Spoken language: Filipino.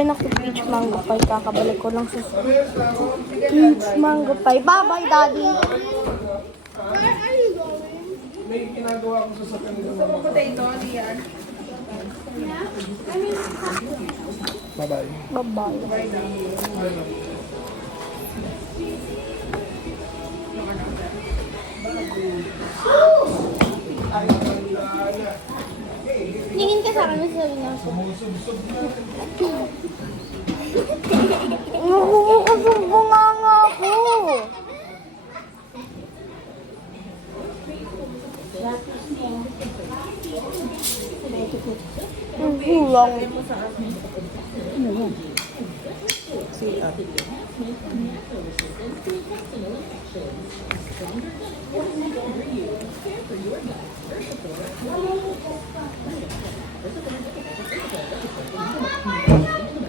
tayo ng peach mango pie. Kakabalik ko lang sa peach mango pie. Bye-bye, Daddy. May ginagawa ko sa sakyan nila. Gusto mo potato, Lian? Bye-bye. Bye-bye. Tingin ka sa akin sa Nakukasumbunga nga ako. Kulang. CR.